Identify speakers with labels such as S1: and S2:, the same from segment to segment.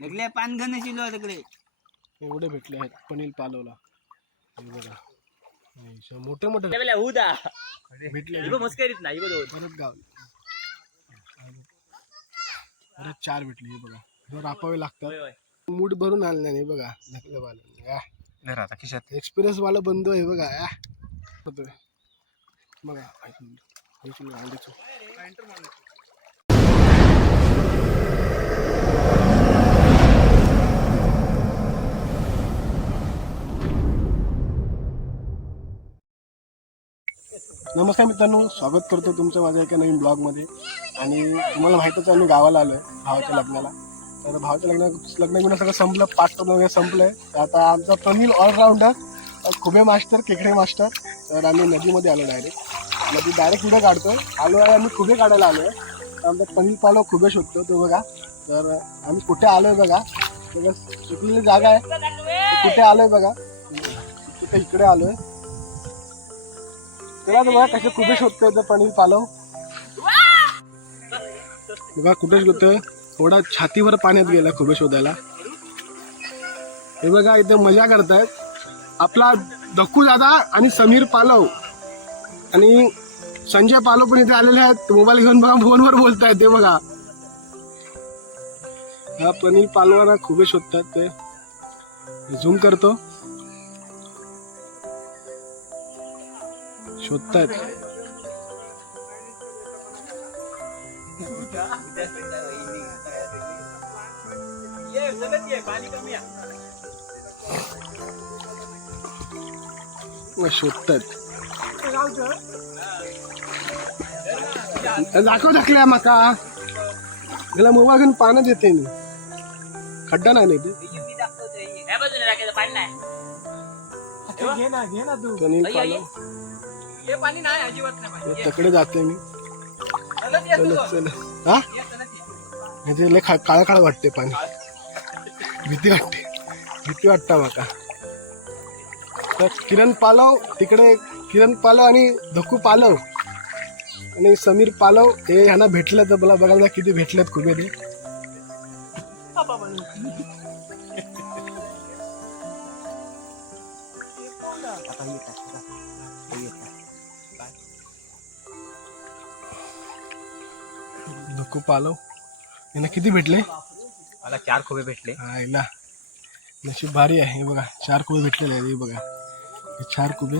S1: निघले पानघन शिलो तिकडे?
S2: एवढे भेटले आहेत पनीर पालवला. हे बघा. हे मोठे मोठे.
S1: उदा
S2: भेटले
S1: मस्करीत नाही
S2: परत गाव. परत चार भेटले हे बघा. हे रापावे लागतात. मूड भरून आले नाही हे बघा. ढकलं वाले
S3: आता खिशात.
S2: एक्सपिरियन्स वाला बंधू आहे बघा. होतोय बघा. ऐकून नमस्कार मित्रांनो स्वागत करतो तुमचं माझ्या एका नवीन ब्लॉगमध्ये. आणि तुम्हाला माहीतच आहे मी गावाला आलो आहे भावाच्या लग्नाला. तर भावाच्या लग्न लग्न बिग्न सगळं संपलं पाच वगैरे संपलं आहे तर आता आमचा प्रनील ऑलराऊंडर खुबे मास्टर केकडे मास्टर. तर आम्ही नदीमध्ये आलो डायरेक्ट नदी डायरेक्ट व्हिडिओ काढतो आलो आहे आम्ही खुबे काढायला आलो आहे. तर आमचा पनीर पालो खुबे शोधतो तो बघा. तर आम्ही कुठे आलो आहे बघा बघा सुकलेली जागा आहे. कुठे आलो आहे बघा कुठे इकडे आलो आहे तेव्हा तर बघा कसे कुठे शोधतोय तर पनीर पालव. बघा कुठे शोधतोय थोडा छातीवर पाण्यात गेला खुबे शोधायला. हे बघा इथं मजा करतायत. आपला दक्कू दादा आणि समीर पालव आणि संजय पालव पण इथे आलेले आहेत. मोबाईल घेऊन बघा फोनवर बोलतायत ते बघा. हा पनीर पालवाना खुबे शोधतात ते. झूम करतो. शोधतायत शोधतायत दाखव दाखल्या माका. त्याला मोबाईल घेऊन पाण्यात येते मी. खड्डा नाही ना इथे
S1: या बाजूने टाकायचं पाणी नाही.
S2: पनीर पालव
S1: हे पाणी नाही अजिबात नाही पाणी.
S2: तकडे जाते मी.
S1: चलत ये
S2: चल
S1: तू.
S2: चल हा?
S1: ये, चलत ये.
S2: म्हणजे लय काळ काळ वाटते पाणी. भीती वाटते. भीती वाटतं माका तर किरण पालव तिकडे किरण पालव आणि धक्कू पालव आणि समीर पालव हे ह्यांना भेटले तर मला बघायला किती भेटलेत खूप ते धक्कू पालव यांना किती भेटले?
S3: मला चार खोबे भेटले.
S2: आईला नशीब भारी आहे. हे बघा चार कुबे भेटलेले आहेत. हे बघा. हे चार कुबे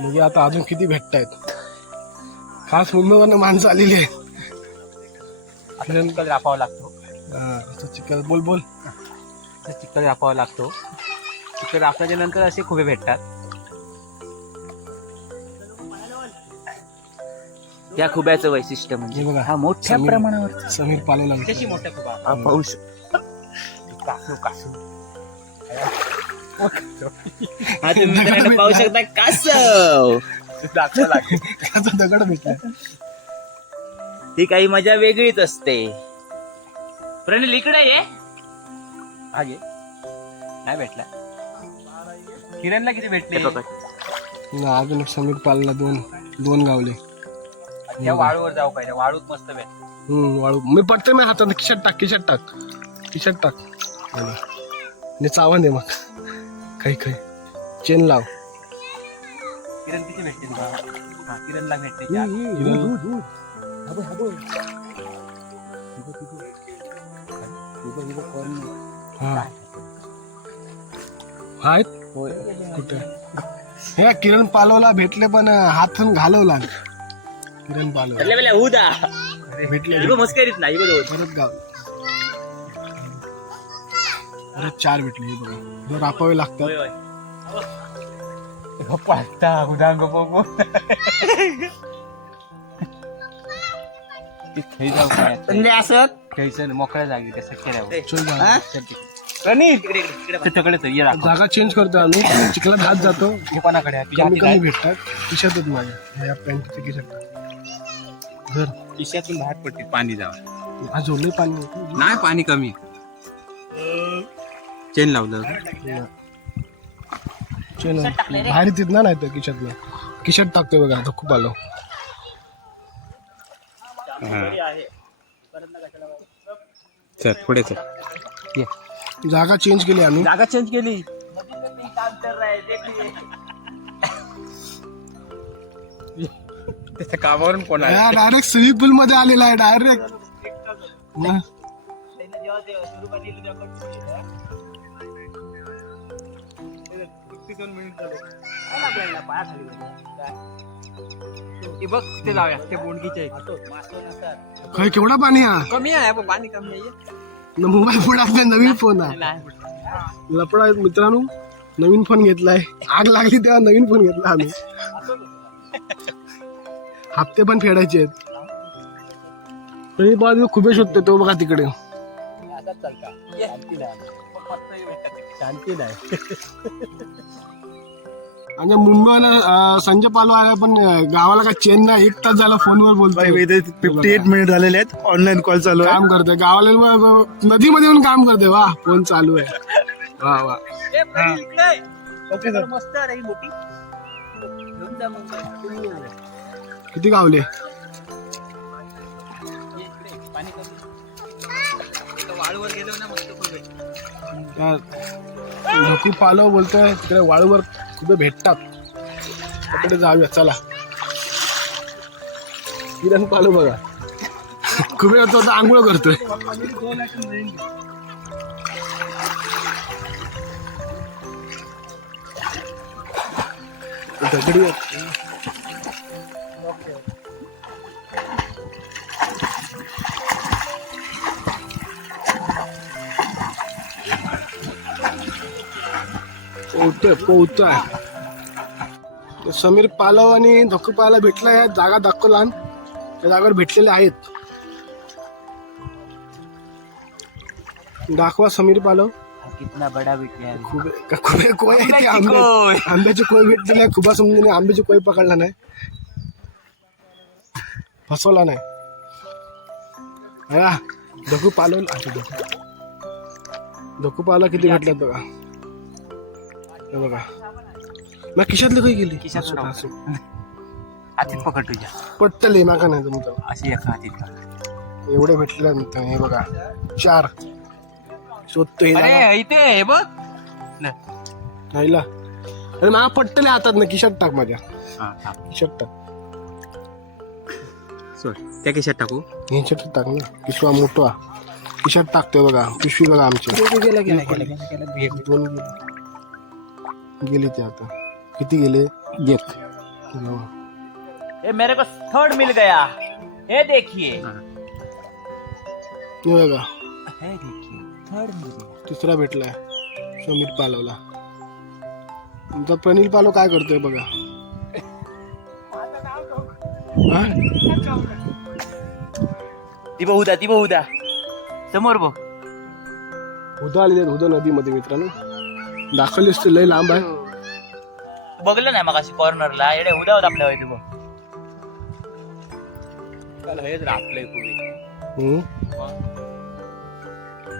S2: म्हणजे आता अजून किती भेटत आहेत खास मुंबईवरनं माणसं आलेली आहेत.
S3: चिखल रापावा लागतो.
S2: हा, चिकन बोल बोल.
S3: चिखल रापावा लागतो. चिखल रापल्याच्या नंतर असे खोबे भेटतात.
S1: त्या खुब्याचं वैशिष्ट्य म्हणजे
S2: हे बघा
S1: हा मोठ्या
S2: समीर-
S1: प्रमाणावर.
S2: समीर पालवला
S3: कशी मोठ्या खोबा?
S1: हा पाऊस
S3: कासू कासू
S1: हा तुम्ही मित्रांनो पाहू शकता कासव.
S2: त्याचा दगड भेटला.
S1: ही काही मजा वेगळीच असते. प्रणील इकडे ये.
S3: हा घे नाही भेटला. किरणला किती भेटले?
S1: हे बघा.
S2: ना अजून एक समीर पालला दोन दोन गावले.
S3: त्या वाळूवर जाऊ पाहिजे. वाळूत मस्त भेट.
S2: हम्म वाळू. मी पडते मी हातात खिशात टाक खिशात टाक. खिशात टाक. आणि चावण दे मग. काही काही चेन लाव.
S3: किरण किती भेटते तुला हा किरणला भेटते चार.
S2: हा. आहेत कुठे? हे किरण पालवला भेटले पण हातून घालवला. किरण पालव
S1: भरल्या उदा
S2: भेटले.
S1: इगो मस्करीत नाही इगो दोन.
S2: परत गाव परत चार भेटले हे बघा. रापावे लागतात.
S1: होय, होय.
S3: गप्पा असता जाऊ काय?
S1: म्हणजे असं
S3: थंयचं मोकळ्या जागी त्या सख्या
S2: चल जा.
S1: हा?
S3: प्रणीत
S1: इकडे इकडे इकडे बघ.
S3: तिकडे ये राखो
S2: जागा चेंज करतो आम्ही. चिखलात हात जातो.
S3: हे कोणाकडे आहे? तुझ्या
S2: कमी
S3: हाती
S2: कमी
S3: काय?
S2: भेटतात. खिशातच माझ्या. या पॅन्टच्या खिशात घर.
S4: खिशातून बाहेर पडते पाणी जावं.
S2: आज ओले पाणी. होतं.
S4: नाही पाणी कमी. चेन लावलं.
S2: चल बाहेर येत ना नाही तर खिशात खिशात टाकतोय बघा आता खूप आलो.
S4: चल पुढे चल.
S2: जागा चेंज केली आम्ही.
S3: जागा चेंज केली.
S4: त्याच्या कामावरून कोण आला?
S2: डायरेक्ट स्विमिंग पूल मध्ये आलेला आहे डायरेक्ट
S3: बघ ते लावूया ते बोंडकीचे
S2: काय केवढा पाणी हा
S3: कमी आहे पण पाणी कमी आहे
S2: मोबाईल फ़ोन आपला नवीन फ़ोन हा लपडा मित्रांनो नवीन फ़ोन घेतलाय. आग लागली तेव्हा नवीन फ़ोन घेतला आम्ही. हप्ते पण फेडायचे आहेत. बाजू खूप शोधतो तो बघा तिकडे.
S3: शांती नाही.
S2: आणि मुंबईला संजय पालो आला पण गावाला काय चेन नाही. एक तास झाला फोनवर बोलतोय.
S5: फिफ्टी एट मिनिट झालेले आहेत. ऑनलाईन कॉल चालू आहे.
S2: काम करते गावाला नदीमध्ये येऊन काम करते वा फोन चालू आहे. वा वा.
S5: ओके सर
S3: मस्त
S2: किती गावले?
S3: खूप आहे.
S2: ढकू बोलतोय तिकडे वाळूवर खूप भेटतात. तिकडे जाऊया चला. किरण पालो बघा. खूप येतो आता आंघोळ करतोय. दगडी आहे. पोहतोय. पोहतोय समीर पालव आणि धक्कू पाहायला भेटला या जागा दाखवला त्या जागेवर भेटलेले आहेत. दाखवा समीर पालव.
S1: कितना बडा
S2: खूप खूप कोय आहे आंब्याची कोय. भेटलेली आहे खुबा समजून आंब्याची कोय पकडला नाही. फसवला नाही. हा धकू पालव धकू धकू पाला किती भेटल्यात बघा. हे बघा. मग खिशातली काही गेली.
S3: खिशात
S2: असू, असू.
S3: हातीत पकड तुझ्या.
S2: पटतले माका नाही तुमचं
S3: अशी एका हातीत
S2: एवढे भेटले मित्र हे बघा. चार. शोधतो हे जागा.
S3: इथे हे बघ.
S2: राहिला. अरे मला पटतले हातात ना खिशात टाक माझ्या.
S3: हा, हा.
S2: खिशात टाक.
S3: सोड त्या खिशात टाकू?
S2: ह्याच्यात टाक ना. पिशवा मोठा खिशात टाकते बघा. पिशवी बघा आमची. दोन गेले गेले ते आता. किती गेले? एक. हो.
S1: ये मेरे को थर्ड मिल गया. ये देखिए.
S2: हे. बघा.
S1: है देखिए थर्ड मिल गया.
S2: तिसरा भेटलाय. समीर पालवला. तुमचा प्रनील पालव काय करतोय बघा. हा?
S1: ती बहुदा ती बहुदा समोर बघ.
S2: उदा आलेले उदा नदीमध्ये मित्रांनो. दाखवली असते लय लांब आहे.
S1: तू बघलं नाही मग अशी कॉर्नरला एवढे उदा होत आपल्या तू बघ.
S3: हेच रापलंय खूप
S2: हम्म.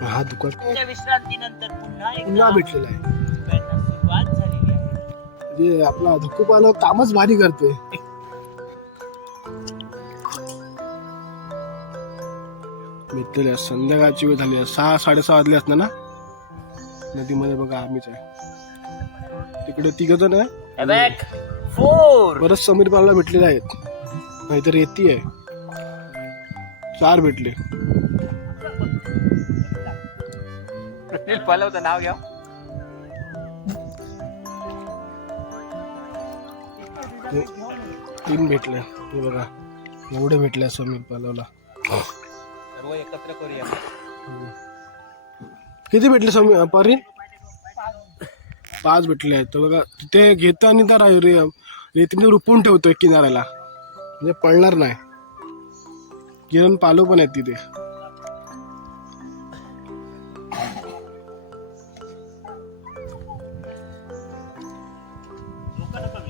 S2: हा दुकान.
S1: विश्रांतीनंतर पुन्हा
S2: पुन्हा
S1: एकदा
S2: भेटलेला आहे.
S1: भेटण्यास सुरुवात झालेली आहे.
S2: जे आपला कामच भारी भेटलेले आहे. संध्याकाळची वेळ झाली आहे. सहा साडेसहा वाजले असणार ना? नदीमध्ये बघा आम्हीच आहे. तिकडे तिघ जण आहे. बरंच समीर पालला भेटलेले आहेत. नाहीतर येते आहे. चार भेटले.
S3: नाव घ्या.
S2: तीन भेटले. हे बघा एवढे भेटले समीर पालवला
S3: एकत्र करूया.
S2: किती भेटले समीर पारील पाच भेटले आहेत. तर बघा तिथे घेताना आणि रेतीने रुपून ठेवतोय किनाऱ्याला. म्हणजे पडणार नाही. किरण पालो पण आहेत तिथे.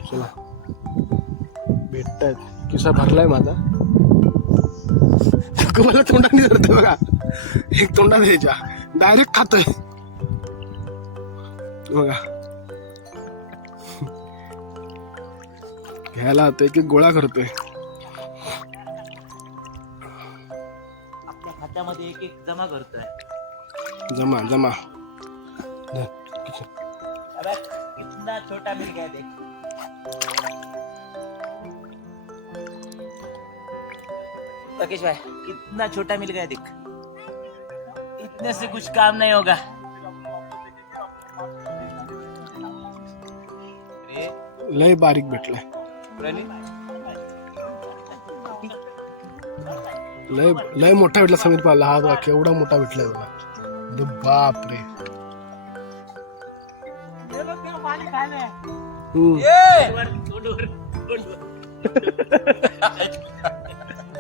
S2: चला. आहेत किसा भरलाय माझा. मला तोंडाने धरतो बघा. एक तोंडा द्यायच्या डायरेक्ट खातोय. बघा. घ्यायला एक एक गोळा करतोय.
S1: आपल्या खात्यामध्ये एक एक जमा करतोय.
S2: जमा जमा.
S1: अबे कितना छोटा मिल गया देख राकेश भाई कितना छोटा मिल गया देख इतने से कुछ काम नहीं होगा।
S2: लय बारीक भेटलाय।
S1: प्रणीत,
S2: लय लय मोठा भेटला समीर पाला हा बघा केवढा मोठा भेटलाय बघा. बाप रे.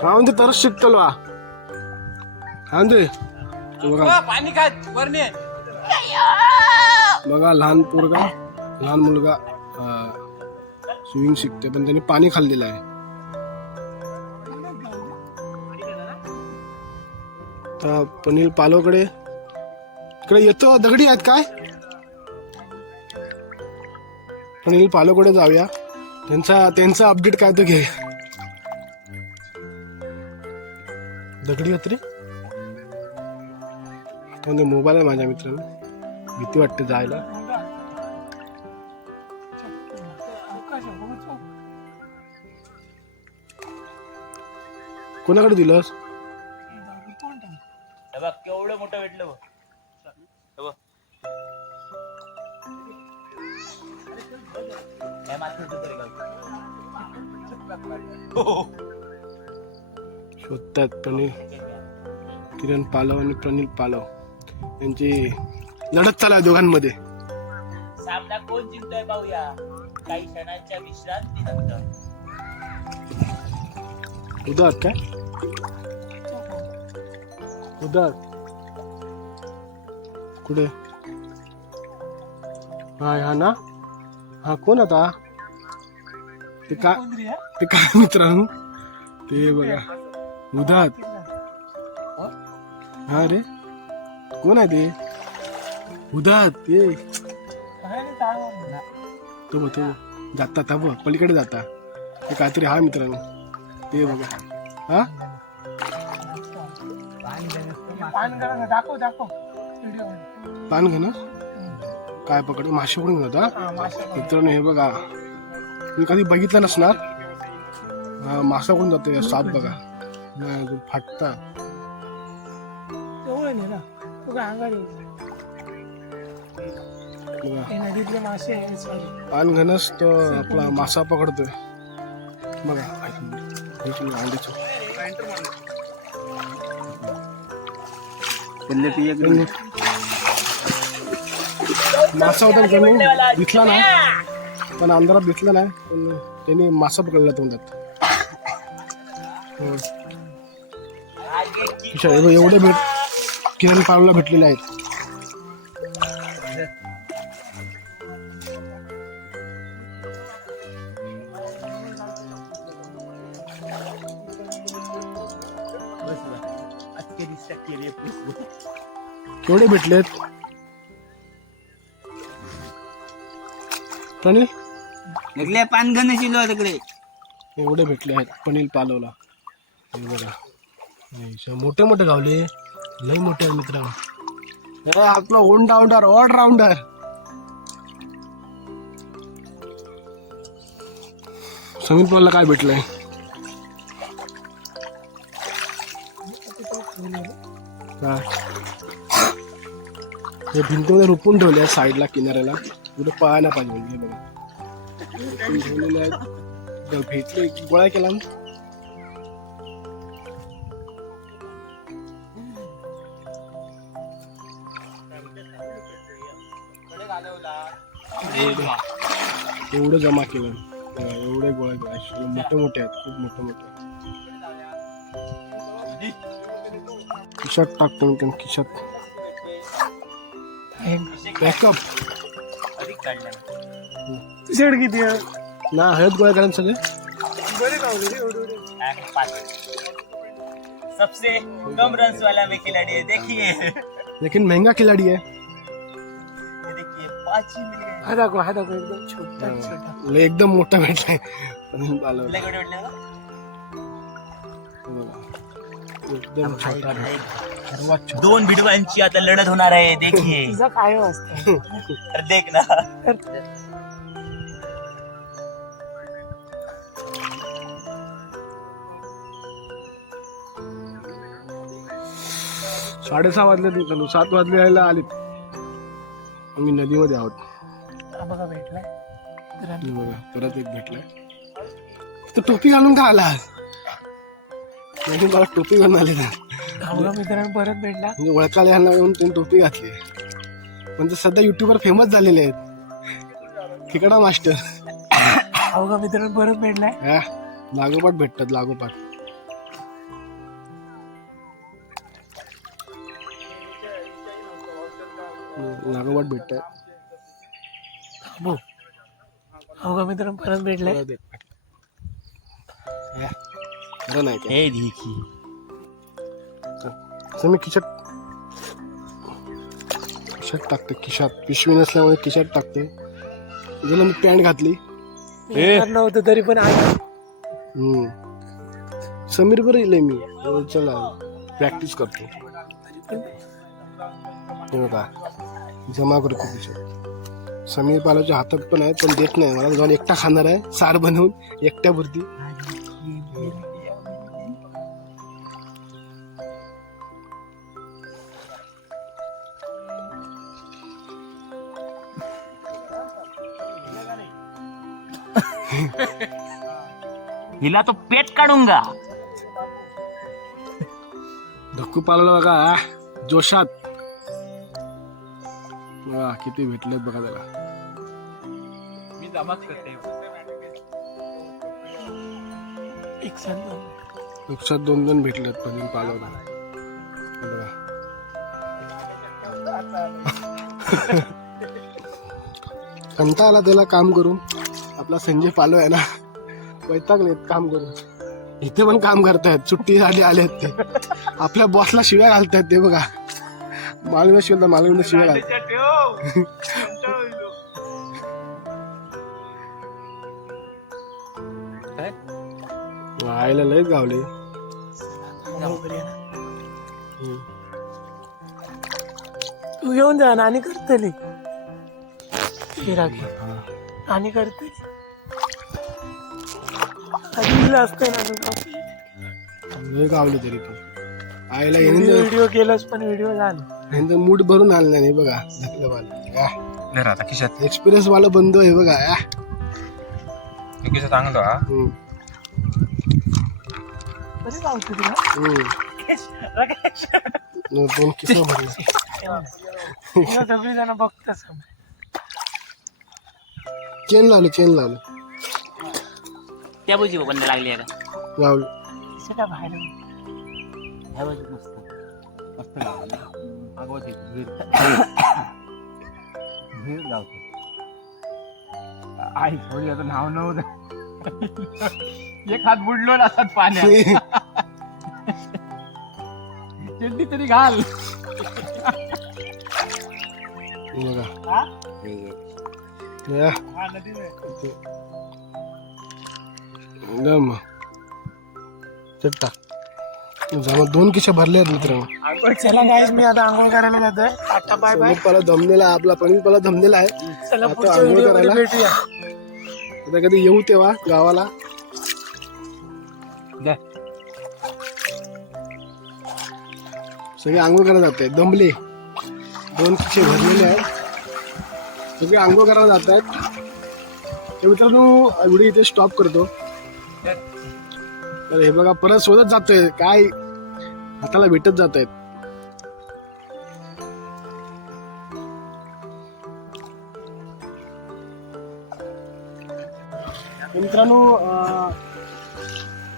S2: हा म्हणजे तरच शिकतल वा हा म्हणजे
S3: पाणी काय वरणे
S2: बघा लहान पोरगा लहान मुलगा स्विमिंग शिकते पण त्यांनी पाणी खाल्लेलं आहे. तर पनीर पालोकडे. इकडे येतो दगडी आहेत काय? पनीर पालोकडे जाऊया. त्यांचा त्यांचा अपडेट काय तो घे. दगडी होत रे. तो म्हणजे मोबाईल आहे माझ्या मित्रांनो भीती वाटते जायला. कोणाकडे दिलंस
S1: हे बघ केवढं मोठं भेटलं हे गाव.
S2: शोधतात पनीर किरण पालव आणि प्रनील पालव. यांची लढत चालू आहे दोघांमध्ये.
S1: सामना कोण जिंकतोय पाहूया. काही क्षणांच्या विश्रांतीनंतर
S2: उदात काय? उदात. कुठे? हा हा ना? हा कोण आता? ते काय ते काय मित्रांनो? ते बघा. उदात. हा रे. कोण आहे ते? उदात. ते तो बघ तो जाता थांब पलीकडे जाता. ते काहीतरी हा मित्रांनो. ते बघा. हा?
S5: दाखव दाखव
S2: पान घेणं काय पकड? मासे पकडून घेऊन मित्रांनो हे बघा. मी कधी बघितलं नसणार. हा मासा कोण जातो साप बघा. नाही, फाटता. बघा.
S5: नदीतले मासे
S2: पान घेणंच तो आपला मासा पकडतोय. बघा अंडीचं. मासा होता जणू दिसला नाही पण अंधारात दिसला नाही पण त्यांनी मासा पकडला तोंडात एवढे भेट किरण पावला भेटलेले आहेत. केवढे भेटलेत? प्रणील
S3: निघले पान घेऊन शिलो तिकडे.
S2: एवढे भेटले आहेत पनील पालवला. हे बघा. हे मोठे मोठे गावले. लई मोठे आहे मित्र. अरे आपला all rounder all rounder Sameer पालला काय भेटलंय? काय? हे भिंतीमध्ये रुपून ठेवले साईडला किनाऱ्याला. कुठे पळायला पाहिजे. बघा. भेटले गोळा केला. एवढं जमा केलं. एवढे गोळा केला मोठे मोठे आहेत. खूप मोठे मोठे खिशात टाकतो मी खिशात. बॅकअप
S5: तुझ्याकडे किती आहे?
S2: ना हळद गोळा करा सगळे।
S1: सबसे कम रन वाला में खिलाड़ी है देखिए.
S2: लेकिन महँगा खिलाडी आहे.
S1: देखिए पाँच ही मिल
S5: हा दाखव हा दाखव एकदम छोटा छोटा.
S2: लय एकदम मोठा भेटलाय आलं
S1: भेटले.
S2: एकदम छोटा सर्वात छोटा.
S1: दोन भिडवांची आता लढत होणार आहे देखिए.
S5: तुझा काय वाजता
S1: तर देख ना.
S2: साडेसहा वाजले मित्रांनो सात वाजले यायला आलेत. आम्ही नदीमध्ये आहोत.
S5: बघा भेटला
S2: बघा परत एक भेटलाय. तर टोपी घालून का आला नाही मला टोपी घालून आले ना.
S5: मित्रांनो परत भेटला.
S2: म्हणजे ओळखायला यांना येऊन त्यांनी टोपी घातली. म्हणजे सध्या युट्यूबवर फेमस झालेले आहेत. ठिकाणा मास्टर.
S5: अवघा मित्रांनो परत भेटलाय.
S2: हा लागोपाठ भेटतात लागोपाठ. लागोपाठ भेटतात.
S5: हो अवघा मित्रांनो परत.
S2: हा, खरं नाही काय
S1: हे देखी.
S2: असं मी खिशात खिशात टाकते खिशात. पिशवी नसल्यामुळे खिशात टाकते. गेलं मी पॅन्ट घातली.
S5: येणार नव्हतं तरी पण आला
S2: हम्म. समीर बरं येईल मी. अं, चला प्रॅक्टिस करतो. हे बघा. जमा करतो खिशात. समीर पालाच्या हातात पण आहे पण देत नाही. मला जाऊन एकटा खाणार आहे सार बनवून एकट्यापुरती
S1: हिला तो पेट काढूंगा
S2: धक्कू पाला बघा जोशात. बघा किती भेटलेत बघा त्याला.
S3: मी जमाच करते.
S5: एक संद
S2: एकसाथ दोन दोन भेटलेत पण पालवला बघा. कंटा आला त्याला काम करून. आपला संजय पालो आहे ना. वैतागलेत काम करून. इथे पण काम करतायत. सुट्टी झाली आलेत ते. आपल्या बॉसला शिव्या घालतायत ते बघा. मालवीला शिव्या मालवीला शिव्या घालतात आईला लयच गावले. हम्म.
S5: तू घेऊन जा नानी करतली. राखी नानी करतली. असते ना
S2: गावले तरी पण. आईला
S5: व्हिडिओ केलास पण व्हिडिओ झाला.
S2: यांचं मूड भरून आलं नाही बघा. धकलं वाला
S4: धर आता खिशात
S2: एक्सपिरियन्स वाला बंधू आहे बघा. आ.
S4: हे खिशात हा?
S2: हम्म,
S5: बरी गावते तुला?
S2: हम्म. न- दोन किस्सा भरला.
S5: तुला सगळी जण बघतात
S2: चेन लावलं चेन लावलं.
S1: त्या बाजू पण लागली आहे का
S2: लावलं
S5: बाहेर
S1: ह्या बाजू मस्त.
S3: मस्त गावाला भागवत आई थोडी आता नाव नव्हतं एक हात बुडलो ना असत पाण्यात. चड्डी तरी घाल.
S2: बघा. या. इथे. दम. चल टाक जमा दोन किशा भरले आहेत मित्रांनो.
S5: चला गाईज मी आता आंघोळ करायला जातोय. टाटा बाय बाय
S2: समीर पाला दमलेला आहे आपला पनीर पाला दमलेला आहे.
S5: चला
S2: आता
S5: पुढच्या
S2: आंघोळ
S5: व्हिडिओमध्ये
S2: करायला?
S5: भेटूया.
S2: आता कधी येऊ तेव्हा गावाला. सगळे आंघोळ करायला जात आहेत दमले. दोन किशे भरलेले आहेत. सगळे आंघोळ करायला जात आहेत. तर मित्रांनो व्हिडिओ इथे स्टॉप करतो. तर हे बघा परत शोधत जातोय. काय? हाताला भेटत जात आहेत मित्रांनो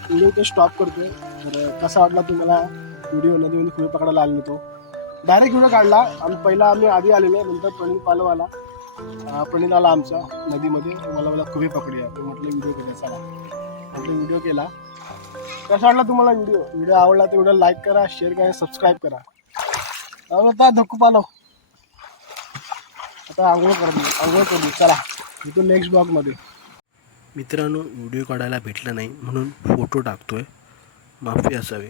S2: व्हिडिओ इथे स्टॉप करतोय. तर कसा वाटला तुम्हाला व्हिडिओ नदीमध्ये खुले पकडायला आलेलो तो? डायरेक्ट व्हिडिओ काढला. आम्ही पहिला आम्ही आधी आलेलो नंतर प्रणीत पालव आला प्रणीत आला आमचा नदीमध्ये. मला मला खुबे पकडूया म्हटलं व्हिडिओ केला चला. म्हटलं व्हिडिओ केला. कसा वाटला तुम्हाला व्हिडिओ? व्हिडिओ आवडला तर व्हिडिओ लाईक करा शेअर करा सबस्क्राईब करा. आता धक्कू पालो. आता आंघोळ कर आंघोळ करू चला इथून नेक्स्ट ब्लॉगमध्ये मित्रांनो व्हिडिओ काढायला भेटला नाही म्हणून फोटो टाकतोय. माफी असावी.